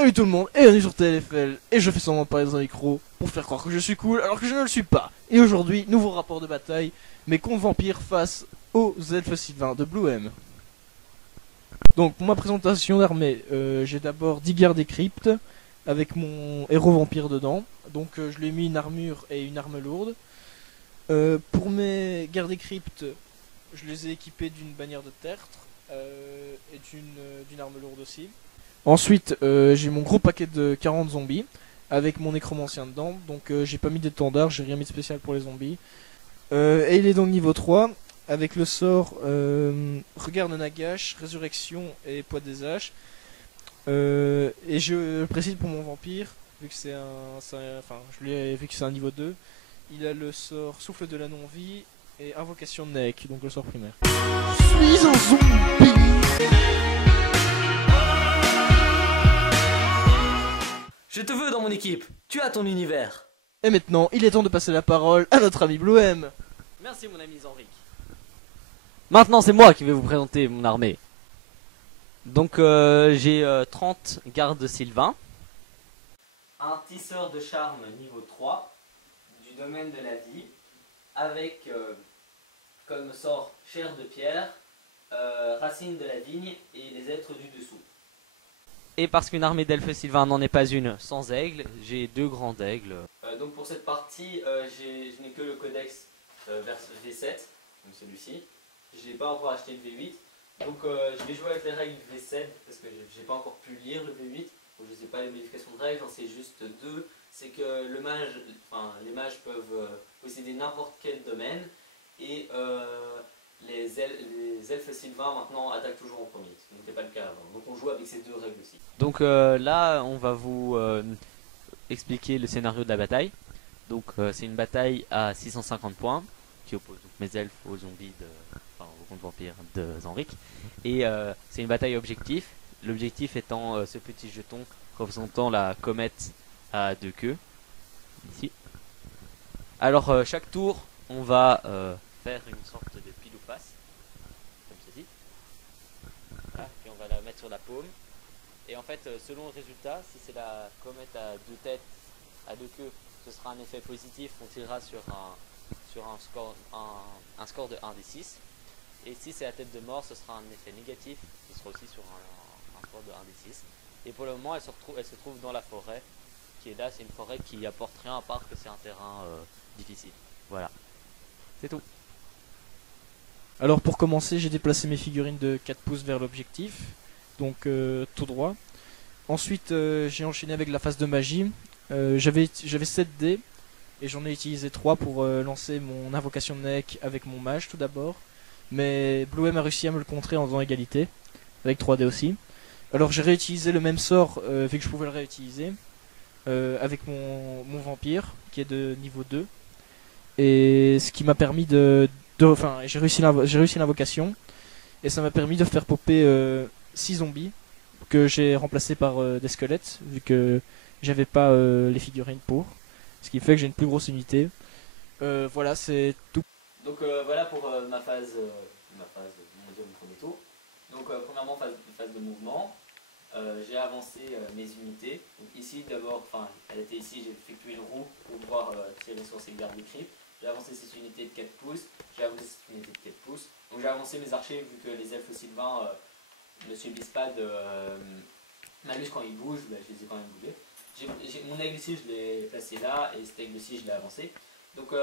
Salut tout le monde, et bienvenue sur TLFL, et je fais semblant de parler dans un micro pour faire croire que je suis cool alors que je ne le suis pas. Et aujourd'hui, nouveau rapport de bataille, mes contes vampires face aux elfes sylvains de Blue M. Donc pour ma présentation d'armée, j'ai d'abord 10 gardes des cryptes avec mon héros vampire dedans. Donc je lui ai mis une armure et une arme lourde. Pour mes gardes des cryptes, je les ai équipés d'une bannière de tertre et d'une arme lourde aussi. Ensuite, j'ai mon gros paquet de 40 zombies avec mon nécromancien dedans. Donc, j'ai pas mis d'étendard, j'ai rien mis de spécial pour les zombies. Et il est donc niveau 3 avec le sort Regard de Nagash, Résurrection et Poids des Haches. Et je précise pour mon vampire, vu que c'est vu que c'est un niveau 2, il a le sort Souffle de la non-vie et Invocation de Nek, donc le sort primaire. Je suis un zombie. Je te veux dans mon équipe, tu as ton univers. Et maintenant, il est temps de passer la parole à notre ami Blue M. Merci mon ami Zanric. Maintenant c'est moi qui vais vous présenter mon armée. Donc j'ai 30 gardes sylvains. Un tisseur de charme niveau 3 du domaine de la vie. Avec comme sort chair de pierre, racine de la vigne et les êtres du dessous. Et parce qu'une armée d'elfes sylvains n'en est pas une sans aigle, j'ai 2 grands aigles. Donc pour cette partie, je n'ai que le codex V7, comme celui-ci. J'ai pas encore acheté le V8. Donc je vais jouer avec les règles V7 parce que j'ai pas encore pu lire le V8. Donc je sais pas les modifications de règles, j'en sais juste 2. C'est que les mages peuvent posséder n'importe quel domaine. Et les elfes sylvains maintenant attaquent toujours en premier, ce qui n'était pas le cas avant. Donc on joue avec ces 2 règles aussi. Donc là on va vous expliquer le scénario de la bataille. Donc c'est une bataille à 650 points qui oppose donc mes elfes aux zombies aux contes vampires de Zanric. Et c'est une bataille objectif. L'objectif étant ce petit jeton représentant la comète à 2 queues. Ici. Alors chaque tour on va faire une sorte de pile ou face, comme ceci. Voilà, puis on va la mettre sur la paume. Et en fait, selon le résultat, si c'est la comète à 2 têtes, à 2 queues, ce sera un effet positif, on tirera sur un score de 1 des 6. Et si c'est la tête de mort, ce sera un effet négatif, ce sera aussi sur un score de 1 des 6. Et pour le moment, elle se trouve dans la forêt, qui est là, c'est une forêt qui apporte rien à part que c'est un terrain difficile. Voilà. C'est tout. Alors pour commencer, j'ai déplacé mes figurines de 4 pouces vers l'objectif, donc tout droit. Ensuite, j'ai enchaîné avec la phase de magie. J'avais 7 dés et j'en ai utilisé 3 pour lancer mon invocation de Nek avec mon mage tout d'abord. Mais Blue M a réussi à me le contrer en faisant égalité, avec 3 dés aussi. Alors j'ai réutilisé le même sort, vu que je pouvais le réutiliser, avec mon vampire qui est de niveau 2. Et ce qui m'a permis j'ai réussi l'invocation et ça m'a permis de faire popper 6 zombies que j'ai remplacés par des squelettes vu que j'avais pas les figurines pour, ce qui fait que j'ai une plus grosse unité. Voilà, c'est tout. Donc voilà pour ma phase mon premier tour. Donc premièrement phase de mouvement. J'ai avancé mes unités. Donc ici d'abord, elle était ici, j'ai effectué une roue pour pouvoir tirer sur ces gardes des cryptes. J'ai avancé cette unité de 4 pouces, j'ai avancé cette unité de 4 pouces. Donc j'ai avancé mes archers vu que les elfes sylvains ne subissent pas de malus quand ils bougent, je les ai quand même bougés. Mon aigle ici je l'ai placé là et cet aigle ici je l'ai avancé. Donc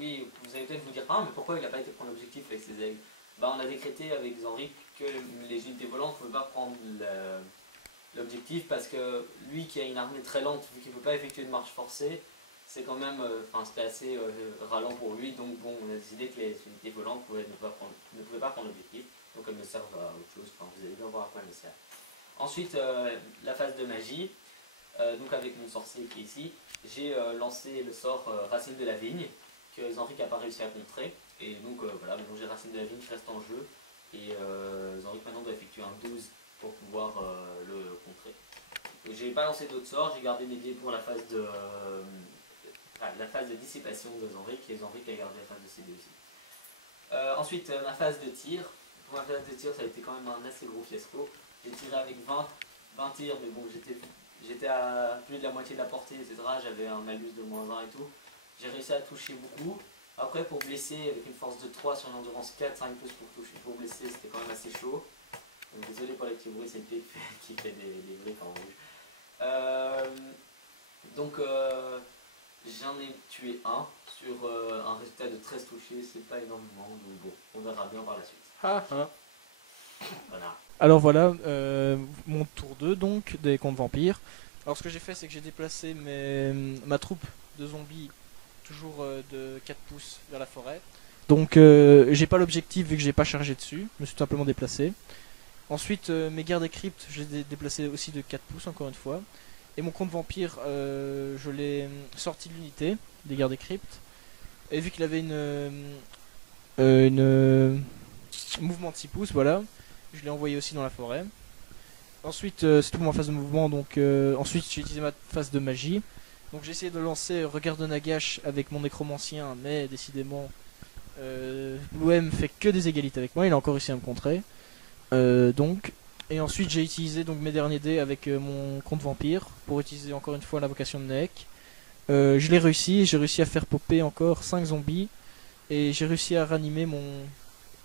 oui, vous allez peut-être vous dire mais pourquoi il n'a pas été prendre l'objectif avec ses aigles. On a décrété avec Zanric que les unités volantes ne pouvaient pas prendre l'objectif parce que lui qui a une armée très lente, vu qu'il ne peut pas effectuer de marche forcée, c'est quand même, c'était assez ralent pour lui, donc bon, on a décidé que les unités volantes ne pouvaient pas prendre l'objectif, donc elles me servent à autre chose, vous allez bien voir à quoi elles me servent. Ensuite, la phase de magie, donc avec mon sorcier qui est ici, j'ai lancé le sort Racine de la Vigne, que Zanric n'a pas réussi à contrer, et donc voilà, maintenant j'ai Racine de la Vigne qui reste en jeu, et Zanric maintenant doit effectuer un 12 pour pouvoir le contrer. J'ai pas lancé d'autres sorts, j'ai gardé mes dés pour la phase de dissipation de Zanric, et Zanric a gardé la phase de CD aussi. Ensuite, ma phase de tir. Pour ma phase de tir, ça a été quand même un assez gros fiasco. J'ai tiré avec 20 20 tirs, mais bon, j'étais à plus de la moitié de la portée, etc. J'avais un malus de -1 et tout. J'ai réussi à toucher beaucoup. Après, pour blesser avec une force de 3 sur une endurance 4, 5 plus pour toucher, pour blesser, c'était quand même assez chaud. Donc, désolé pour les petits bruits, c'est le pied qui fait des bruits en rouge. J'en ai tué un sur un résultat de 13 touchés, c'est pas énormément, donc bon, on verra bien par la suite. Voilà. Alors voilà, mon tour 2 donc, des contes vampires. Alors ce que j'ai fait, c'est que j'ai déplacé ma troupe de zombies, toujours de 4 pouces vers la forêt. Donc j'ai pas l'objectif vu que j'ai pas chargé dessus, je me suis tout simplement déplacé. Ensuite, mes gardes et cryptes, je les ai déplacés aussi de 4 pouces encore une fois. Et mon compte vampire, je l'ai sorti de l'unité des gardes et cryptes. Et vu qu'il avait une mouvement de 6 pouces, voilà, je l'ai envoyé aussi dans la forêt. Ensuite, c'est tout pour ma phase de mouvement. Donc, ensuite, j'ai utilisé ma phase de magie. Donc, j'ai essayé de lancer Regard de Nagash avec mon nécromancien, mais décidément, Blue M fait que des égalités avec moi. Il a encore réussi à me contrer. Et ensuite, j'ai utilisé donc mes derniers dés avec mon compte vampire pour utiliser encore une fois l'invocation de Neek. Je l'ai réussi. J'ai réussi à faire popper encore 5 zombies. Et j'ai réussi à ranimer mon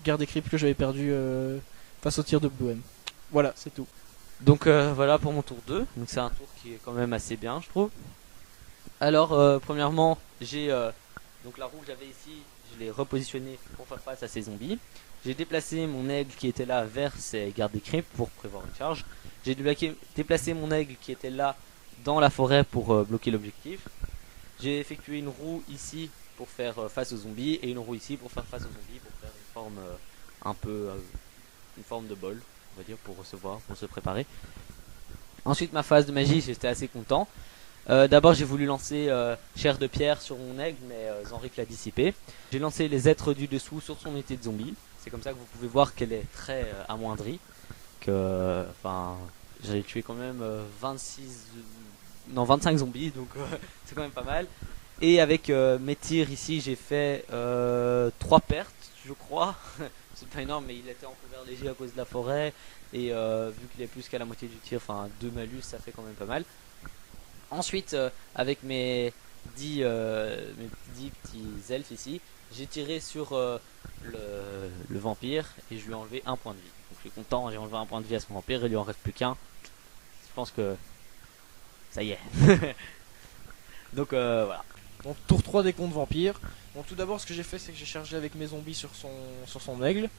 garde crypte que j'avais perdu face au tir de Blue M. Voilà, c'est tout. Donc voilà pour mon tour 2. Donc c'est un tour qui est quand même assez bien, je trouve. Alors premièrement, j'ai donc la roue que j'avais ici, je l'ai repositionnée pour faire face à ces zombies. J'ai déplacé mon aigle qui était là vers ces gardes des cryptes pour prévoir une charge. J'ai déplacé mon aigle qui était là dans la forêt pour bloquer l'objectif. J'ai effectué une roue ici pour faire face aux zombies et une roue ici pour faire face aux zombies pour faire une forme une forme de bol, on va dire, pour recevoir, pour se préparer. Ensuite ma phase de magie, j'étais assez content. D'abord j'ai voulu lancer chair de pierre sur mon aigle, mais Zanric l'a dissipé. J'ai lancé les êtres du dessous sur son unité de zombies. C'est comme ça que vous pouvez voir qu'elle est très amoindrie. J'ai tué quand même 25 zombies, donc c'est quand même pas mal. Et avec mes tirs ici, j'ai fait 3 pertes, je crois. C'est pas énorme, mais il était en couvert léger à cause de la forêt. Et vu qu'il est plus qu'à la moitié du tir, enfin 2 malus, ça fait quand même pas mal. Ensuite, avec mes 10 petits elfes ici, j'ai tiré sur le vampire et je lui ai enlevé un point de vie. Donc je suis content, j'ai enlevé un point de vie à ce vampire et il lui en reste plus qu'un. Je pense que ça y est. Donc voilà. Donc tour 3 des comptes vampires. Donc tout d'abord, ce que j'ai fait, c'est que j'ai chargé avec mes zombies sur son aigle.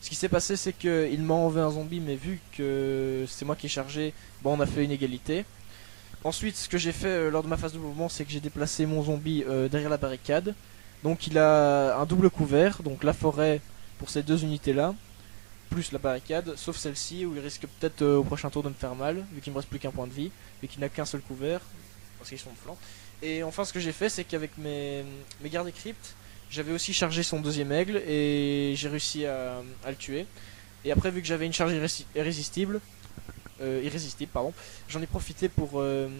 Ce qui s'est passé, c'est qu'il m'a enlevé un zombie, mais vu que c'est moi qui ai chargé, bon, on a fait une égalité. Ensuite, ce que j'ai fait lors de ma phase de mouvement, c'est que j'ai déplacé mon zombie derrière la barricade. Donc il a un double couvert, donc la forêt pour ces 2 unités là, plus la barricade, sauf celle-ci où il risque peut-être au prochain tour de me faire mal, vu qu'il me reste plus qu'un point de vie, vu qu'il n'a qu'un seul couvert, parce qu'ils sont de flanc. Et enfin ce que j'ai fait, c'est qu'avec mes gardes cryptes, j'avais aussi chargé son deuxième aigle et j'ai réussi à le tuer. Et après, vu que j'avais une charge irrésistible, j'en ai profité pour me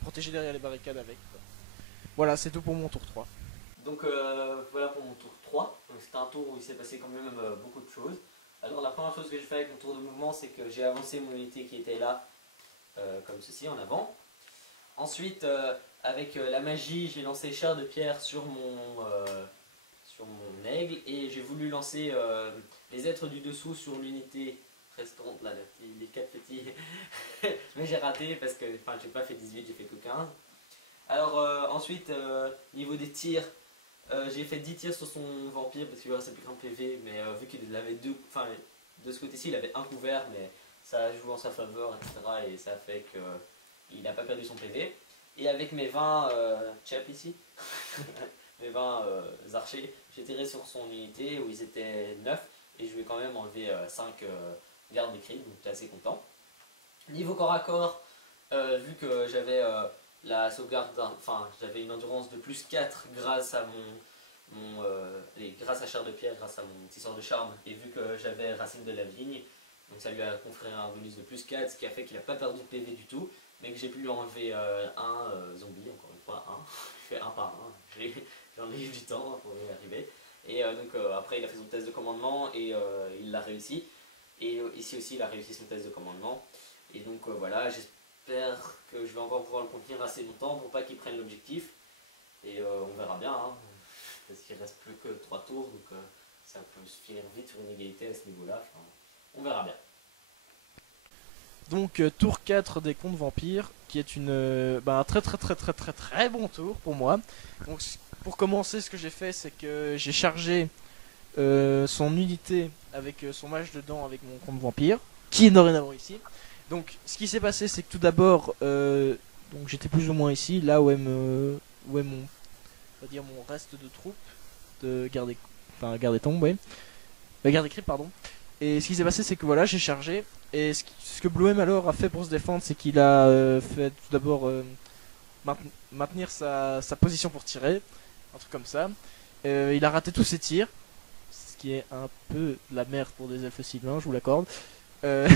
protéger derrière les barricades avec. Voilà, c'est tout pour mon tour 3. Donc voilà pour mon tour 3. C'était un tour où il s'est passé quand même beaucoup de choses. Alors la première chose que j'ai fait avec mon tour de mouvement, c'est que j'ai avancé mon unité qui était là, comme ceci en avant. Ensuite, avec la magie, j'ai lancé chair de pierre sur mon aigle et j'ai voulu lancer les êtres du dessous sur l'unité restante, là, les 4 petits. Mais j'ai raté parce que j'ai pas fait 18, j'ai fait que 15. Alors ensuite, niveau des tirs, j'ai fait 10 tirs sur son vampire parce qu'il lui restait plus qu'un PV, mais vu qu'il avait deux, de ce côté-ci il avait un couvert, mais ça a joué en sa faveur, etc. Et ça fait qu'il n'a pas perdu son PV. Et avec mes 20 chaps ici, mes 20 archers, j'ai tiré sur son unité où ils étaient 9 et je lui ai quand même enlevé 5 gardes d'écrit, donc j'étais assez content. Niveau corps à corps, vu que j'avais la sauvegarde, j'avais une endurance de plus 4 grâce à grâce à chair de pierre, grâce à mon tisseur de charme, et vu que j'avais racine de la vigne, donc ça lui a conféré un bonus de plus 4, ce qui a fait qu'il n'a pas perdu de PV du tout, mais que j'ai pu lui enlever un zombie, encore une fois un, je fais un par un, j'en ai eu du temps pour y arriver, et après il a fait son test de commandement et il l'a réussi. Et ici aussi, il a réussi son test de commandement. Et donc voilà, j'espère que je vais encore pouvoir le contenir assez longtemps pour pas qu'il prenne l'objectif. Et on verra bien, hein, parce qu'il reste plus que 3 tours, donc ça peut se finir vite sur une égalité à ce niveau-là. Enfin, on verra bien. Donc tour 4 des contes vampires, qui est un très bon tour pour moi. Donc pour commencer, ce que j'ai fait, c'est que j'ai chargé son unité avec son mage dedans avec mon conte vampire, qui est dorénavant ici. Donc ce qui s'est passé, c'est que tout d'abord, donc j'étais plus ou moins ici, là où est mon, on va dire mon reste de troupes de garde des tombes, ouais, garde des cryptes, pardon. Et ce qui s'est passé, c'est que voilà, j'ai chargé. Et ce que Bluem alors a fait pour se défendre, c'est qu'il a fait tout d'abord maintenir sa position pour tirer, un truc comme ça. Il a raté tous ses tirs, ce qui est un peu de la merde pour des elfes sylvains, je vous l'accorde. Euh,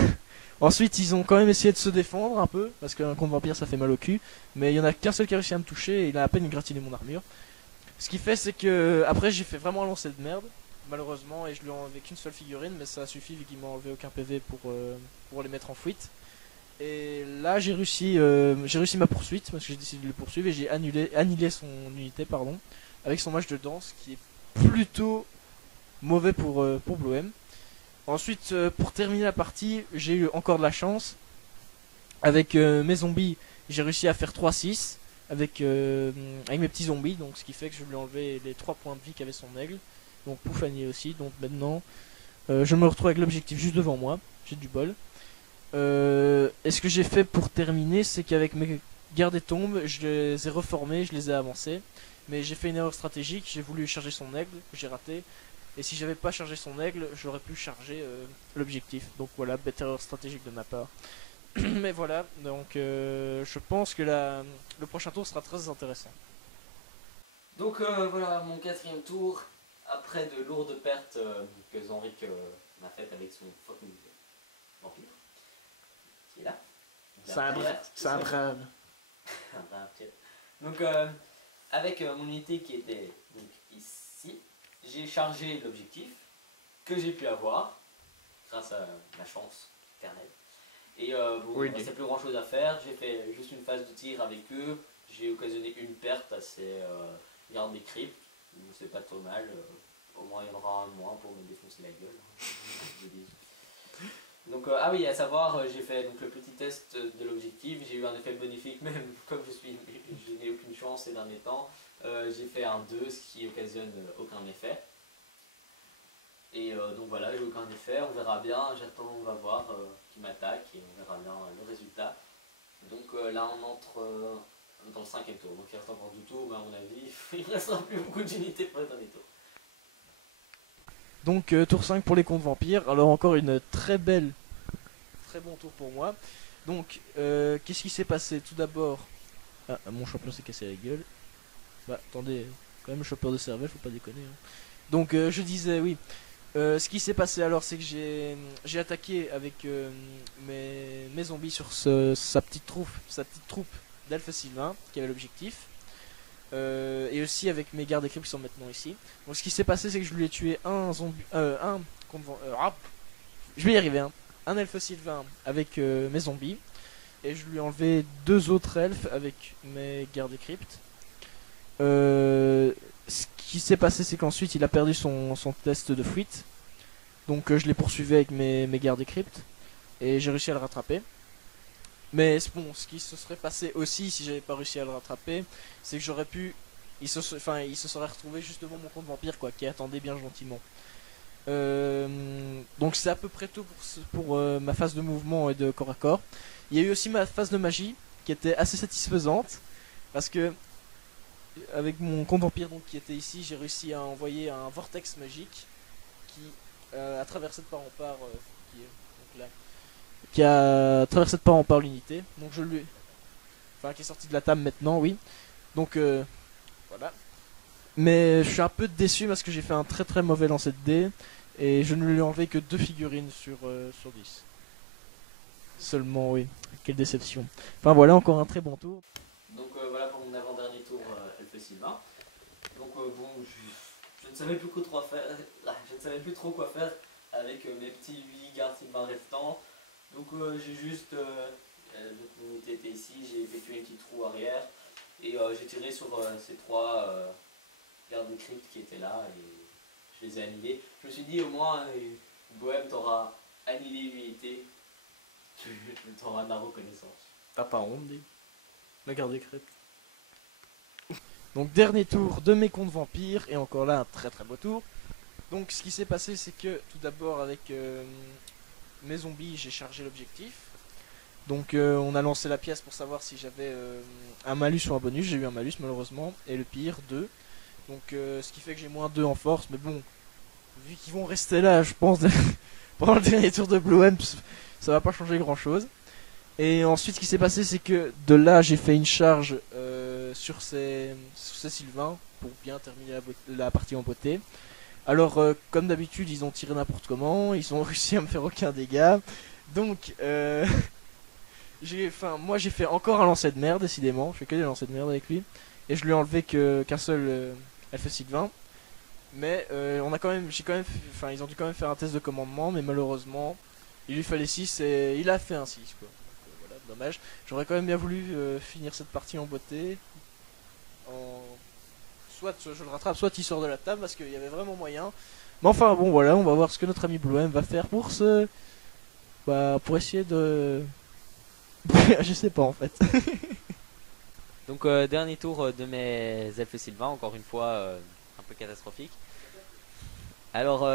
Ensuite, ils ont quand même essayé de se défendre un peu, parce qu'un contre vampire ça fait mal au cul. Mais il y en a qu'un seul qui a réussi à me toucher, et il a à peine gratiné mon armure. Ce qui fait, c'est que après j'ai fait vraiment un lancer de merde, malheureusement, et je lui ai enlevé qu'une seule figurine, mais ça a suffi vu qu'il m'a enlevé aucun PV pour les mettre en fuite. Et là j'ai réussi ma poursuite, parce que j'ai décidé de le poursuivre, et j'ai annihilé son unité, pardon, avec son match de danse, qui est plutôt mauvais pour Bloem. Ensuite, pour terminer la partie, j'ai eu encore de la chance. Avec mes zombies, j'ai réussi à faire 3-6 avec mes petits zombies, donc ce qui fait que je lui ai enlevé les 3 points de vie qu'avait son aigle. Donc Poufanier aussi, donc maintenant je me retrouve avec l'objectif juste devant moi, j'ai du bol. Et ce que j'ai fait pour terminer, c'est qu'avec mes gardes et tombes, je les ai reformés, je les ai avancés. Mais j'ai fait une erreur stratégique, j'ai voulu charger son aigle, j'ai raté. Et si j'avais pas chargé son aigle, j'aurais pu charger l'objectif. Donc voilà, bête erreur stratégique de ma part. Mais voilà, donc je pense que le prochain tour sera très intéressant. Donc voilà mon 4ème tour, après de lourdes pertes que Zanric m'a faites avec son fucking vampire, qui est là. C'est un brave. Un brave type. Donc avec mon unité qui était donc, ici, j'ai chargé l'objectif que j'ai pu avoir grâce à la chance éternelle. Et bon, Oui, il ne restait plus grand chose à faire, j'ai fait juste une phase de tir avec eux, j'ai occasionné une perte à ces gardes des cryptes, c'est pas trop mal, au moins il y en aura un de moins pour me défoncer la gueule. Je dis. Donc ah oui, à savoir, j'ai fait donc, le petit test de l'objectif, j'ai eu un effet bonifique même comme je n'ai aucune chance ces derniers temps, j'ai fait un 2, ce qui occasionne aucun effet. Et donc voilà, j'ai aucun effet, on verra bien, j'attends, on va voir qui m'attaque et on verra bien le résultat. Donc là on entre dans le 5ème tour, donc il reste encore du tour, mais à mon avis il ne restera plus beaucoup d'unités pour le dernier tour. Donc tour 5 pour les contes vampires, alors encore une très bon tour pour moi. Donc qu'est-ce qui s'est passé? Tout d'abord, mon champion s'est cassé la gueule. Bah attendez, quand même chopper de cervelle, faut pas déconner. Hein. Donc je disais oui. Ce qui s'est passé alors, c'est que j'ai attaqué avec mes zombies sur sa petite troupe d'elfes sylvains qui avait l'objectif. Et aussi avec mes gardes écrits qui sont maintenant ici. Donc ce qui s'est passé, c'est que je lui ai tué un zombie, je vais y arriver, hein. Un elfe sylvain avec mes zombies, et je lui ai enlevé 2 autres elfes avec mes gardes et cryptes. Ce qui s'est passé, c'est qu'ensuite il a perdu son test de fuite. Donc je l'ai poursuivi avec mes gardes et cryptes, et j'ai réussi à le rattraper. Mais bon, ce qui se serait passé aussi si j'avais pas réussi à le rattraper, c'est que j'aurais pu. Il se serait retrouvé juste devant mon compte vampire, quoi, qui attendait bien gentiment. Donc c'est à peu près tout pour ma phase de mouvement et de corps à corps. Il y a eu aussi ma phase de magie qui était assez satisfaisante parce que avec mon compte vampire donc, qui était ici, j'ai réussi à envoyer un vortex magique qui a traversé de part en part qui a traversé de part en part l'unité. Donc qui est sorti de la table maintenant, oui. Donc voilà. Mais je suis un peu déçu parce que j'ai fait un très mauvais lancer de dés et je ne lui ai enlevé que 2 figurines sur 10. Seulement, oui. Quelle déception. Enfin voilà, encore un très bon tour. Donc voilà pour mon avant-dernier tour Elfe Sylvain. Donc bon, je ne savais plus trop quoi faire. Je ne savais plus trop quoi faire avec mes petits 8 gardes sylvains restants. Donc j'ai juste, mon unité était ici, j'ai effectué une petite roue arrière et j'ai tiré sur ces 3 gardes de crypte qui étaient là et je les ai annihilés. Je me suis dit au moins, Bohème t'aura annihilé une unité, tu auras de la reconnaissance. T'as pas honte, dis. La garde des cryptes. Donc dernier tour de mes comptes vampires, et encore là un très très beau tour. Donc ce qui s'est passé c'est que tout d'abord avec mes zombies j'ai chargé l'objectif. Donc on a lancé la pièce pour savoir si j'avais un malus ou un bonus, j'ai eu un malus malheureusement, et le pire 2. Donc ce qui fait que j'ai moins 2 en force, mais bon, vu qu'ils vont rester là je pense pendant le dernier tour de Blue M, ça va pas changer grand chose. Et ensuite ce qui s'est passé c'est que de là j'ai fait une charge sur ces Sylvains pour bien terminer la partie en beauté. Alors comme d'habitude ils ont tiré n'importe comment, ils ont réussi à me faire aucun dégât. Donc moi j'ai fait encore un lancer de merde décidément, je fais que des lancers de merde avec lui. Et je lui ai enlevé qu'un seul Elfe Sylvain. Mais ils ont dû quand même faire un test de commandement, mais malheureusement il lui fallait 6 et il a fait un 6 quoi. Voilà, dommage. J'aurais quand même bien voulu finir cette partie en beauté. Soit je le rattrape, soit il sort de la table parce qu'il y avait vraiment moyen. Mais enfin bon voilà, on va voir ce que notre ami Blue M va faire pour pour essayer de... je sais pas en fait. Donc dernier tour de mes elfes sylvains, encore une fois un peu catastrophique. Alors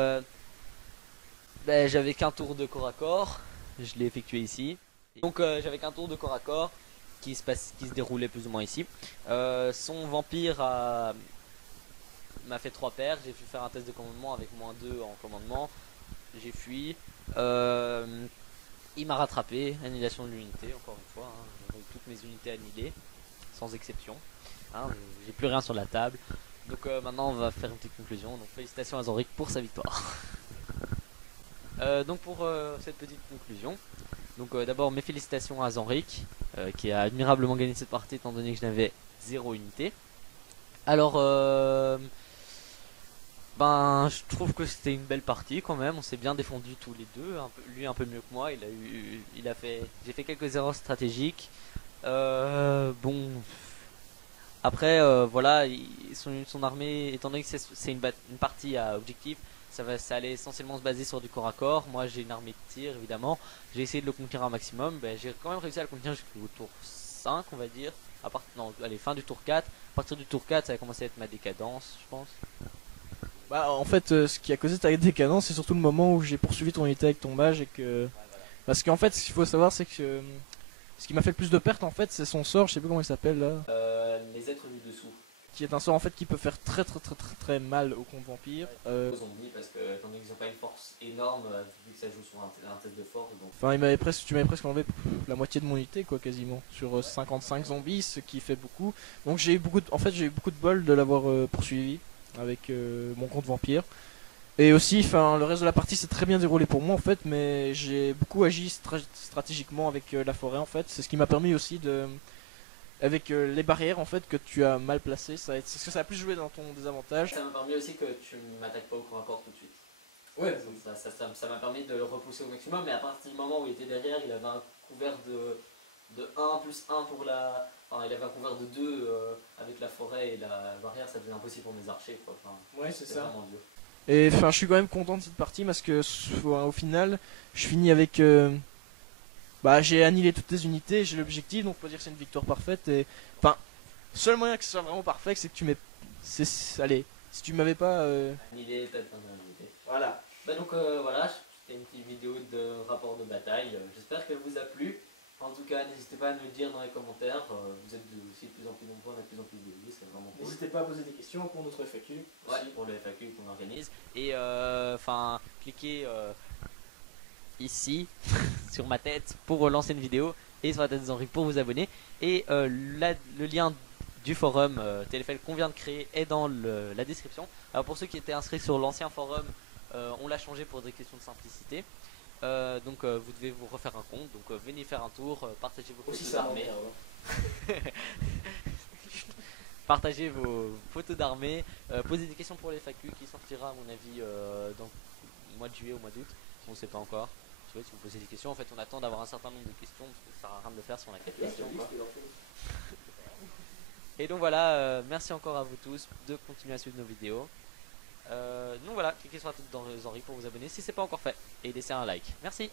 j'avais qu'un tour de corps à corps, je l'ai effectué ici. Donc j'avais qu'un tour de corps à corps qui se déroulait plus ou moins ici. Son vampire m'a fait 3 paires, j'ai pu faire un test de commandement avec -2 en commandement. J'ai fui. Il m'a rattrapé, annihilation de l'unité, encore une fois. J'ai toutes mes unités annihilées, sans exception. J'ai plus rien sur la table. Donc maintenant on va faire une petite conclusion. Donc félicitations à Zanric pour sa victoire. Donc pour cette petite conclusion, donc d'abord mes félicitations à Zanric qui a admirablement gagné cette partie étant donné que je n'avais 0 unité. Alors je trouve que c'était une belle partie quand même, on s'est bien défendu tous les deux, lui un peu mieux que moi, j'ai fait quelques erreurs stratégiques. Bon, après voilà, son armée, étant donné que c'est une partie à objectif, ça allait essentiellement se baser sur du corps à corps. Moi j'ai une armée de tir évidemment, j'ai essayé de le conquérir un maximum, j'ai quand même réussi à le conquérir jusqu'au tour 5 on va dire, fin du tour 4, à partir du tour 4 ça a commencé à être ma décadence je pense. Bah en fait ce qui a causé ta décadence c'est surtout le moment où j'ai poursuivi ton unité avec ton mage et que... Ouais, voilà. Parce qu'en fait ce qu'il faut savoir c'est que ce qui m'a fait le plus de pertes en fait c'est son sort, je sais plus comment il s'appelle là. Les êtres du dessous. Qui est un sort en fait qui peut faire très mal au compte vampire. Aux zombies parce que étant donné qu'ils n'ont pas une force énorme vu que ça joue sur un test de force donc... Enfin tu m'avais presque enlevé la moitié de mon unité quoi quasiment sur 55 zombies ce qui fait beaucoup. Donc j'ai eu beaucoup de bol de l'avoir poursuivi avec mon compte vampire. Et aussi le reste de la partie s'est très bien déroulé pour moi en fait, mais j'ai beaucoup agi stratégiquement avec la forêt en fait, c'est ce qui m'a permis aussi de... Avec les barrières en fait que tu as mal placées, est-ce que ça a plus joué dans ton désavantage? Ça m'a permis aussi que tu m'attaques pas au corps à corps tout de suite. Ouais. Donc ça m'a permis de le repousser au maximum, mais à partir du moment où il était derrière, il avait un couvert de 1 plus 1 pour la... Enfin, il avait un couvert de 2 avec la forêt et la barrière, ça devenait impossible pour mes archers quoi. Ouais c'est ça. Vraiment dur. Et je suis quand même content de cette partie parce que au final, je finis avec... j'ai annihilé toutes tes unités, j'ai l'objectif, donc on peut dire que c'est une victoire parfaite. Et seul moyen que ce soit vraiment parfait, c'est que tu m'aies... Allez, si tu m'avais pas... Annihilé, t'as pas annihilé. Voilà. Donc voilà, c'était une petite vidéo de rapport de bataille. J'espère qu'elle vous a plu. En tout cas, n'hésitez pas à nous le dire dans les commentaires. Vous êtes aussi de plus en plus nombreux, on a de plus en plus de vues, c'est vraiment cool. N'hésitez pas à poser des questions pour notre FAQ. Ouais, pour le FAQ qu'on organise. Et cliquez ici sur ma tête pour relancer une vidéo et sur la tête de Zanric pour vous abonner. Et le lien du forum TLFL qu'on vient de créer est dans la description. Alors pour ceux qui étaient inscrits sur l'ancien forum, on l'a changé pour des questions de simplicité. Donc vous devez vous refaire un compte, donc venez faire un tour, partagez vos photos d'armée. Partagez vos photos d'armée, posez des questions pour les FAQ qui sortira à mon avis mois de juillet ou mois d'août. On ne sait pas encore. Si vous posez des questions, en fait on attend d'avoir un certain nombre de questions, parce que ça sert à rien de le faire si on a 4 questions. Et donc voilà, merci encore à vous tous de continuer à suivre nos vidéos. Donc voilà, cliquez sur la tête d'Henri pour vous abonner si ce n'est pas encore fait. Et laissez un like. Merci.